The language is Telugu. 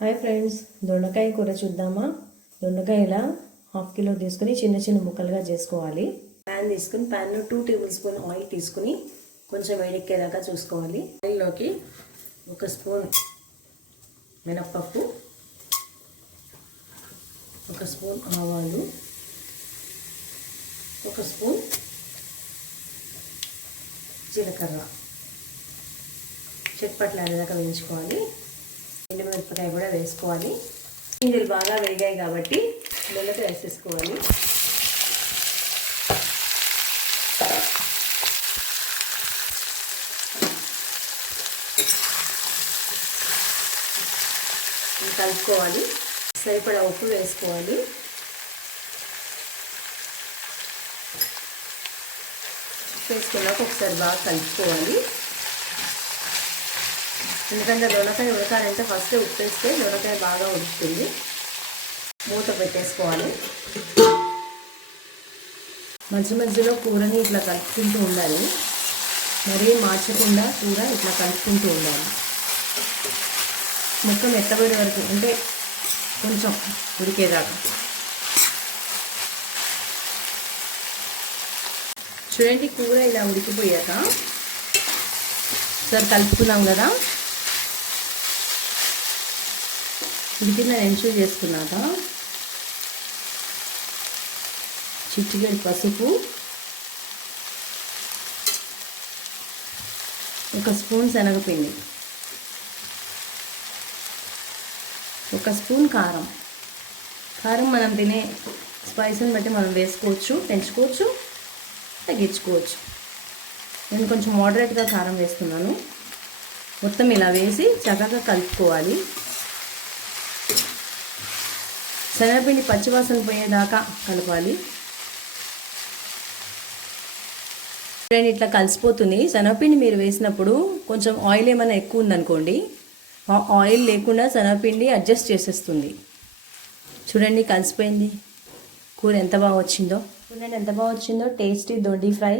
హాయ్ ఫ్రెండ్స్, దొండకాయ కూర చూద్దామా. దొండకాయ ఇలా 1/2 కిలో తీసుకుని చిన్న చిన్న ముక్కలుగా చేసుకోవాలి. ప్యాన్ తీసుకుని ప్యాన్లో 2 టేబుల్ స్పూన్ ఆయిల్ తీసుకుని కొంచెం వేడెక్కేదాకా చూసుకోవాలి. ఆయిల్లోకి 1 స్పూన్ మినప్పప్పు, 1 స్పూన్ ఆవాలు, 1 స్పూన్ జీలకర్ర చిట్పట్లాడేదాకా వేయించుకోవాలి. ఎండుమిరపకాయ కూడా వేసుకోవాలి. గింజలు బాగా వేగాయి కాబట్టి బెల్లతో వేసేసుకోవాలి. కలుపుకోవాలి. సరిపడా ఉప్పు వేసుకోవాలి. వేసుకున్నాక ఒకసారి బాగా కలుపుకోవాలి. ఎందుకంటే దొండకాయ ఉడకాలంటే ఫస్ట్ ఉప్పు వేస్తే దొండకాయ బాగా ఉడుకుతుంది. మూత పెట్టేసుకోవాలి. మధ్య మధ్యలో కూరని ఇట్లా కలుపుకుంటూ ఉండాలి. మరీ మార్చకుండా కూర ఇట్లా కలుపుకుంటూ ఉండాలి. ముక్క మెత్తబడే వరకు, అంటే కొంచెం ఉడికేదాకా. చూడండి, కూర ఇలా ఉడికిపోయాక సరే కలుపుకున్నాం కదా. ఉడికిందని ఎన్షూర్ చేసుకున్నాక చిటికెడు పసుపు, 1 స్పూన్ శనగపిండి, 1 స్పూన్ కారం. కారం మనం తినే స్పైస్ని బట్టి మనం వేసుకోవచ్చు, పెంచుకోవచ్చు, తగ్గించుకోవచ్చు. నేను కొంచెం మోడరేట్గా కారం వేస్తున్నాను. మొత్తం ఇలా వేసి చక్కగా కలుపుకోవాలి. శనగపిండి పచ్చివాసన పోయేదాకా కలపాలి. చూడండి, ఇట్లా కలిసిపోతుంది. శనగపిండి మీరు వేసినప్పుడు కొంచెం ఆయిల్ ఏమైనా ఎక్కువ ఉందనుకోండి, ఆ ఆయిల్ లేకుండా శనగపిండి అడ్జస్ట్ చేసేస్తుంది. చూడండి, కలిసిపోయింది. కూర ఎంత బాగా వచ్చిందో. చూడండి ఎంత బాగా వచ్చిందో. టేస్టీ దొండి ఫ్రై.